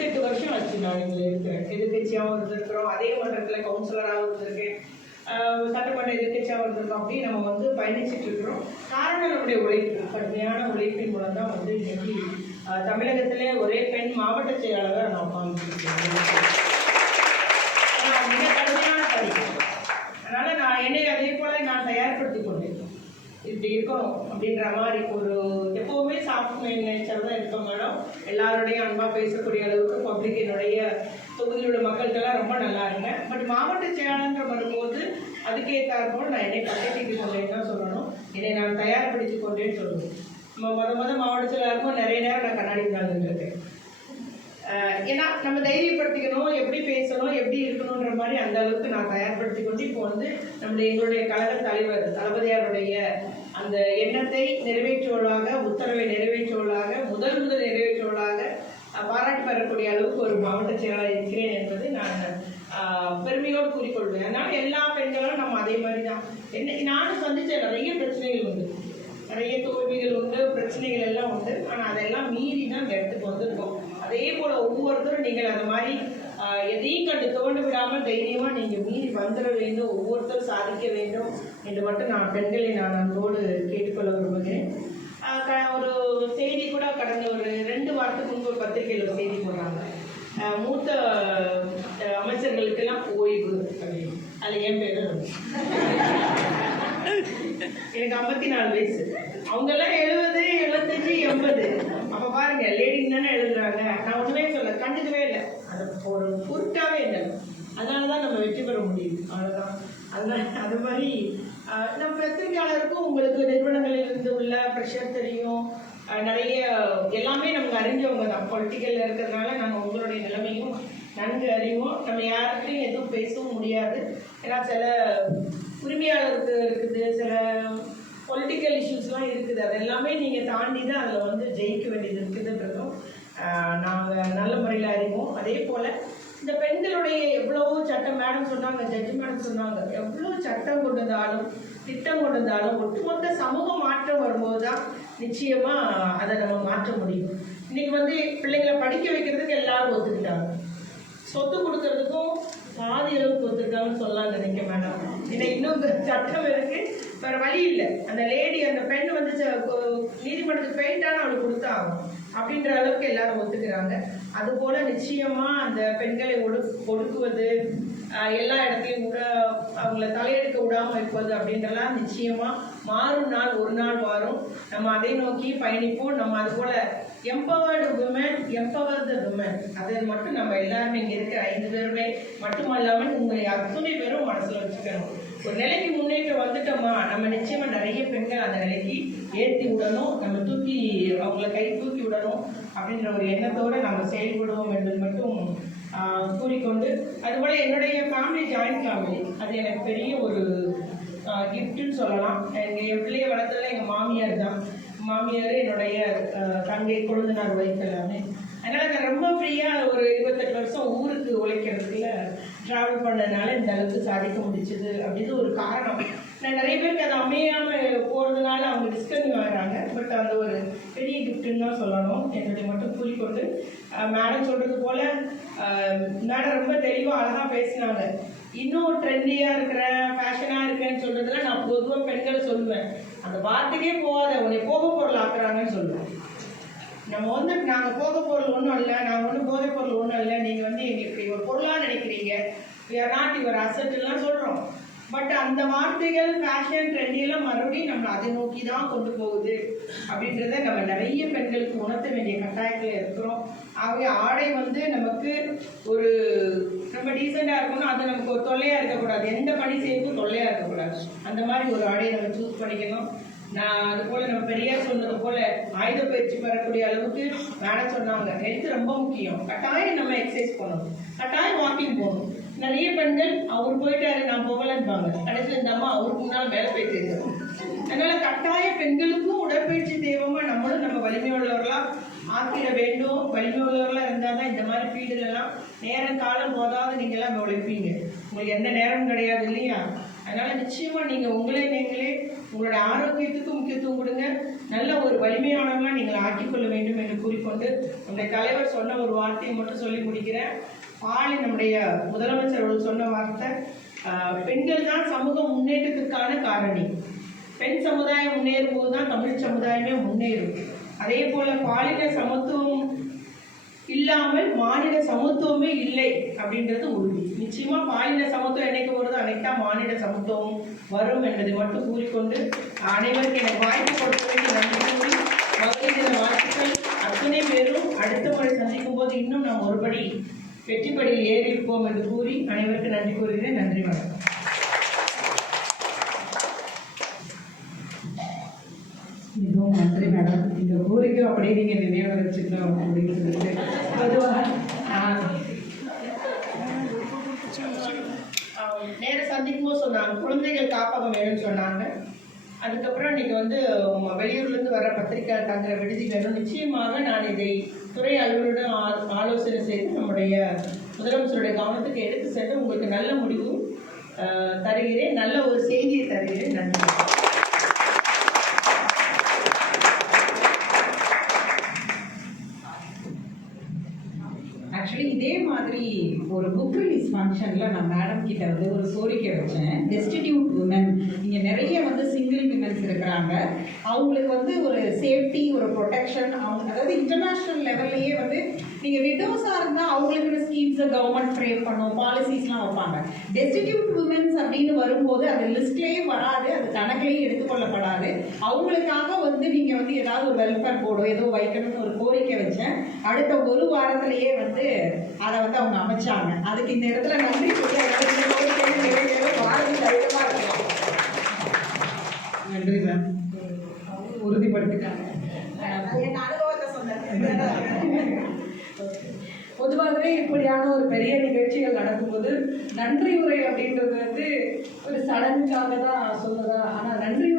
28 வருஷம் ஆச்சு நான் இதில் இருக்கிறேன். எதிர்கட்சியாகவும் இருந்திருக்கிறோம், அதே மன்றத்தில் கவுன்சிலராகவும் இருந்திருக்கேன், சட்டமன்ற எதிர்கட்சியாகவும் இருந்திருக்கோம். அப்படி நம்ம வந்து பயணிச்சுட்டு இருக்கிறோம். காரணம் நம்முடைய உழைப்பு, கடுமையான உழைப்பின் மூலம் தான் வந்து இன்னைக்கு தமிழகத்திலே ஒரே பெண் மாவட்ட செயலாளராக நான் உட்காந்துருக்கேன். மிக கடுமையான படிப்பு. அதனால நான் என்னை அதே போல நான் தயார்படுத்தி கொண்டேன். இப்படி இருக்கணும் அப்படின்ற மாதிரி ஒரு எப்பவுமே சாஃப்ட் மைண்ட் நேச்சர் தான் இருக்க மேடம். எல்லாருடையும் அன்பா பேசக்கூடிய அளவுக்கு பப்ளிக் என்னுடைய தொகுதியில் உள்ள மக்கள்கிட்டலாம் ரொம்ப நல்லா இருங்க. பட் மாவட்ட செயலாளர் வரும்போது அதுக்கேற்றாற்போல் நான் என்னை பக்கத்திட்டு கொண்டேன்னு தான் சொல்லணும். என்னை நான் தயார்படுத்தி கொண்டேன்னு சொல்லணும். நம்ம மாவட்ட செயலாளருக்கும் நிறைய நேரம் நான் கண்ணாடி இருந்திருக்கேன். ஏன்னா நம்ம தைரியப்படுத்திக்கணும், எப்படி பேசணும், எப்படி இருக்கணுன்ற மாதிரி அந்த அளவுக்கு நான் தயார்படுத்தி கொண்டு இப்போ வந்து எங்களுடைய கழக தலைவர் தளபதியாருடைய அந்த எண்ணத்தை நிறைவேற்றுவதாக, உத்தரவை நிறைவேற்றுவதாக, முதல் நிறைவேற்றுவதாக பாராட்டு பெறக்கூடிய அளவுக்கு ஒரு மாவட்ட செயலாளர் இருக்கிறேன் என்பது நான் பெருமையோடு கூறிக்கொள்வேன். அதனால எல்லா பெண்களும் நம்ம அதே மாதிரி தான். நானும் சந்திச்ச நிறைய பிரச்சனைகள் உண்டு, நிறைய தோல்விகள் உண்டு, பிரச்சனைகள் எல்லாம் உண்டு. ஆனால் அதெல்லாம் மீறி தான் இந்த இடத்துக்கு வந்திருக்கோம். அதே போல ஒவ்வொருத்தரும் நீங்கள் அந்த மாதிரி எதையும் கண்டு தோண்டு விடாமல் தைரியமாக நீங்கள் மீறி வந்துட வேண்டும், ஒவ்வொருத்தரும் சாதிக்க வேண்டும் என்று மட்டும் நான் பெண்களை நான் அன்போடு கேட்டுக்கொள்ள விரும்புகிறேன். ஒரு செய்தி கூட கடந்த ஒரு 2 வாரத்துக்கு முன்பு பத்திரிகையில் ஒரு செய்தி போடுறாங்க, மூத்த அமைச்சர்களுக்கெல்லாம் ஓய்வு அப்படின்னு. அதில் என் பேர் எனக்கு 54 வயசு, அவங்கெல்லாம் 70, 75, 80. அப்போ பாருங்க, லேடிஸ் தானே எழுதுறாங்க. நான் ஒன்றுமே சொல்ல, கண்டுக்கவே இல்லை, அது ஒரு பொருட்டாவே இல்லை. அதனால தான் நம்ம வெற்றி பெற முடியுது, அவ்வளோதான். அதனால அது மாதிரி நம்ம பத்திரிகையாளருக்கும் உங்களுக்கு நிறுவனங்களில் இருந்து உள்ள ப்ரெஷர் தெரியும், நிறைய எல்லாமே நமக்கு அறிஞ்சவங்க தான். பொலிட்டிக்கலில் இருக்கிறதுனால நாங்கள் உங்களுடைய நிலைமையும் நன்கு அறிவோம். நம்ம யார்கிட்டையும் எதுவும் பேசவும் முடியாது. ஏன்னா சில உரிமையாளருக்கு இருக்குது, சில பொலிட்டிக்கல் இஷ்யூஸ்லாம் இருக்குது. அது எல்லாமே நீங்கள் தாண்டி தான் அதில் வந்து ஜெயிக்க வேண்டியது இருக்குதுன்றதும் நாங்கள் நல்ல முறையில் அறிவோம். அதே போல் இந்த பெண்களுடைய எவ்வளவோ சட்டம், மேடம் சொன்னாங்க, ஜட்ஜி மேடம் சொன்னாங்க, எவ்வளோ சட்டம் கொண்டு வந்தாலும் திட்டம் கொண்டு வந்தாலும் ஒட்டுமொத்த சமூக மாற்றம் வரும்போது தான் நிச்சயமாக அதை நம்ம மாற்ற முடியும். இன்றைக்கி வந்து பிள்ளைங்களை படிக்க வைக்கிறதுக்கு எல்லாரும் ஒத்துக்கிட்டாங்க, சொத்து கொடுக்கறதுக்கும் பாதி அளவுக்கு ஒத்துருக்காங்கன்னு சொல்லலாம் நினைக்க மேடம். ஏன்னா இன்னும் சட்டம் இருக்கு, வேற வழி இல்லை. அந்த லேடி, அந்த பெண் வந்து நீதிமன்றத்துக்கு போயிட்டாலும் அவளுக்கு கொடுத்தாகும் அப்படின்ற அளவுக்கு எல்லாரும் ஒத்துக்கிறாங்க. அதுபோல நிச்சயமா அந்த பெண்களை ஒடுக்குவது, எல்லா இடத்தையும் கூட அவங்கள தலையெடுக்க விடாமல் வைப்பது அப்படின்றலாம் நிச்சயமா மாறும் நாள் ஒரு நாள் வரும். நம்ம அதை நோக்கி பயணிப்போம். நம்ம அது போல empowered women, empower the women, அதை மட்டும் நம்ம எல்லாருமே இங்கே இருக்கிற 5 பேருமே மட்டுமல்லாமல் உங்களை அத்துணை பேரும் மனசில் வச்சுக்கணும். ஒரு நிலைக்கு முன்னேற்றம் வந்துட்டோமா, நம்ம நிச்சயமா நிறைய பெண்கள் அந்த நிலைக்கு ஏற்றி விடணும், நம்ம தூக்கி அவங்கள கை தூக்கி விடணும் அப்படின்ற ஒரு எண்ணத்தோடு நம்ம செயல்படுவோம் என்பது மட்டும் கூறிக்கொண்டு, அதுபோல என்னுடைய ஃபேமிலி ஜாயின்ட் ஃபேமிலி, அது எனக்கு பெரிய ஒரு கிஃப்ட்டுன்னு சொல்லலாம். என் பிள்ளைய வளர்த்ததில் எங்கள் மாமியார் தான். மாமியார் என்னுடைய தங்கை, கொழுந்தனார் ஒய்ஃப் எல்லாமே. அதனால் நான் ரொம்ப ஃப்ரீயாக ஒரு 28 வருஷம் ஊருக்கு உழைக்கிறதுல ட்ராவல் பண்ணதுனால இந்த அளவுக்கு சாதிக்க முடிச்சுது அப்படின்னு ஒரு காரணம். நான் நிறைய பேருக்கு அது அமையாமல் போகிறதுனால அவங்க டிஸ்கன்யூ ஆகிறாங்க. பட் அந்த ஒரு பெரிய கிஃப்ட்டுன்னு தான் சொல்லணும். என்னுடைய மட்டும் கூறிக்கொண்டு, மேடம் சொல்கிறது போல் மேடம் ரொம்ப தெளிவாக அழகாக பேசினாங்க. இன்னும் ட்ரெண்டியாக இருக்கிறேன், ஃபேஷனாக இருக்கேன்னு சொல்கிறதுல நான் பொதுவாக பெண்களை சொல்லுவேன், அந்த வார்த்தைக்கே போகாத, உன்னை போக பொருள் ஆக்குறாங்கன்னு சொல்லுவேன். நம்ம வந்து நாங்கள் போக பொருள் ஒன்றும் இல்லை, நாங்கள் ஒன்றும் போதை பொருள் ஒன்றும் இல்லை, நீங்கள் வந்து எங்களுக்கு ஒரு பொருளாக நினைக்கிறீங்க, we are not your asset எல்லாம் சொல்கிறோம். பட் அந்த வார்த்தைகள் ஃபேஷன் ட்ரெண்டியெல்லாம் மறுபடியும் நம்ம அதை நோக்கி தான் கொண்டு போகுது அப்படின்றத நம்ம நிறைய பெண்களுக்கு உணர்த்த வேண்டிய கட்டாயத்தில் இருக்கிறோம். ஆகவே ஆடை வந்து நமக்கு ஒரு ரொம்ப டீசெண்டாக இருக்கணும், அது நமக்கு ஒரு தொல்லையாக இருக்கக்கூடாது, எந்த பணி செய்யறதுக்கும் தொல்லையாக இருக்கக்கூடாது. அந்த மாதிரி ஒரு ஆடையை நம்ம சூஸ் பண்ணிக்கணும். நான் அது போல் நம்ம பெரியார் சொன்னது போல் ஆயுத பயிற்சி பெறக்கூடிய அளவுக்கு மேடம் சொன்னாங்க, ஹெல்த் ரொம்ப முக்கியம். கட்டாயம் நம்ம எக்ஸசைஸ் பண்ணணும், கட்டாயம் வாக்கிங் போகணும். நிறைய பெண்கள் அவர் போயிட்டாரு நான் போகலன்பாங்க, கடைசியில் இந்த அம்மா அவருக்கு முன்னால் வேலை போய் தெரியும். அதனால கட்டாய பெண்களுக்கும் உடற்பயிற்சி தேவைமா நம்மளும் நம்ம வலிமை உள்ளவர்களாக ஆக்கிட வேண்டும். வலிமை உள்ளவர்களாக இருந்தால் தான் இந்த மாதிரி ஃபீல்டுலலாம் நேரம் காலம் போதாது நீங்கள்லாம் உழைப்பீங்க. உங்களுக்கு எந்த நேரம் கிடையாது இல்லையா? அதனால நிச்சயமா நீங்க நீங்களே உங்களோட ஆரோக்கியத்துக்கு முக்கியத்துவம் கொடுங்க. நல்ல ஒரு வலிமையானவங்களா நீங்கள் ஆக்கிக்கொள்ள வேண்டும் என்று கூறிக்கொண்டு நம்முடைய தலைவர் சொன்ன ஒரு வார்த்தையை மட்டும் சொல்லி முடிக்கிறேன். நம்முடைய முதலமைச்சர் அவர்கள் சொன்ன வார்த்தை, பெண்கள் தான் சமூக முன்னேற்றத்துக்கான காரணி. பெண் சமுதாயம் முன்னேறும் போது தான் தமிழ் சமுதாயமே முன்னேறும். அதே போல பாலின சமத்துவம் இல்லாமல் மாநில சமத்துவமே இல்லை அப்படின்றது உறுதி. நிச்சயமா பாலின சமத்துவம் என்னைக்கு வருதோ அன்னைக்குதான் மாநில சமத்துவம் வரும் என்பதை மட்டும் கூறிக்கொண்டு அனைவருக்கு எனக்கு வாய்ப்பு கொடுக்க வேண்டிய நன்றி கூறி மகளிர் தின வாழ்த்துக்கள். அத்தனை பேரும் அடுத்த முறை சந்திக்கும் போது இன்னும் நாம் ஒருபடி வெற்றிப்படியில் ஏறி இருப்போம் என்று கூறி அனைவருக்கு நன்றி கூறுகிறேன். நன்றி, வணக்கம். மிகவும் நன்றி மேடம். இந்த கோரிக்கை அப்படியே நீங்க நினைவு வச்சுக்கணும் அப்படின்னு சொல்லிட்டு நேர சந்திக்கும் போது சொன்னாங்க குழந்தைகள் காப்பகம் வேணும்னு சொன்னாங்க. அதுக்கப்புறம் இன்னைக்கு வெளியூர்லேருந்து வர பத்திரிகையாளர் தங்குற விடுதி வேணும். நிச்சயமாக நான் இதை துறை அலுவலருடன் ஆலோசனை செய்து நம்முடைய முதலமைச்சருடைய கவனத்துக்கு எடுத்து சென்று உங்களுக்கு நல்ல முடிவு தருகிறேன், நல்ல ஒரு செய்தியை தருகிறேன். நன்றி. ஆக்சுவலி இதே மாதிரி ஒரு புக் ரிலீஸ் ஃபங்க்ஷனில் நான் மேடம் கிட்ட ஒரு கோரிக்கை வச்சேன். டெஸ்டிடியூட் உமன், இங்கே நிறைய சிங்கிள் விமன்ஸ் இருக்கிறாங்க. அவங்களுக்கு ஒரு சேஃப்டி, ஒரு ப்ரொடெக்ஷன், அவங்க அதாவது இன்டர்நேஷ்னல் லெவல்லையே நீங்கள் விடோஸாக இருந்தால் அவங்களுக்கு ஸ்கீம்ஸை கவர்மெண்ட் ஃப்ரேம் பண்ணும், பாலிசிஸ்லாம் வைப்பாங்க. டெஸ்டிடியூட் உமன்ஸ் அப்படின்னு வரும்போது அது லிஸ்ட்லேயே வராது, அது கணக்கிலேயே எடுத்துக்கொள்ளப்படாது. அவங்களுக்காக நீங்கள் ஏதாவது ஒரு வெல்ஃபேர் போர்டோ ஏதோ வைக்கணும்னு ஒரு கோரிக்கை வச்சேன். அடுத்த ஒரு வாரத்திலேயே அதை அவங்க அமைச்சாங்க. அதுக்கு இந்த இடத்துல நன்றி சொல்லி நன்றி மேம், உறுதிப்படுத்திட்டாங்க. பொதுவாகவே இப்படியான ஒரு பெரிய நிகழ்ச்சிகள் நடக்கும்போது நன்றி உரை அப்படின்றது ஒரு சடங்குக்காக தான் சொல்லுதா, ஆனால் நன்றி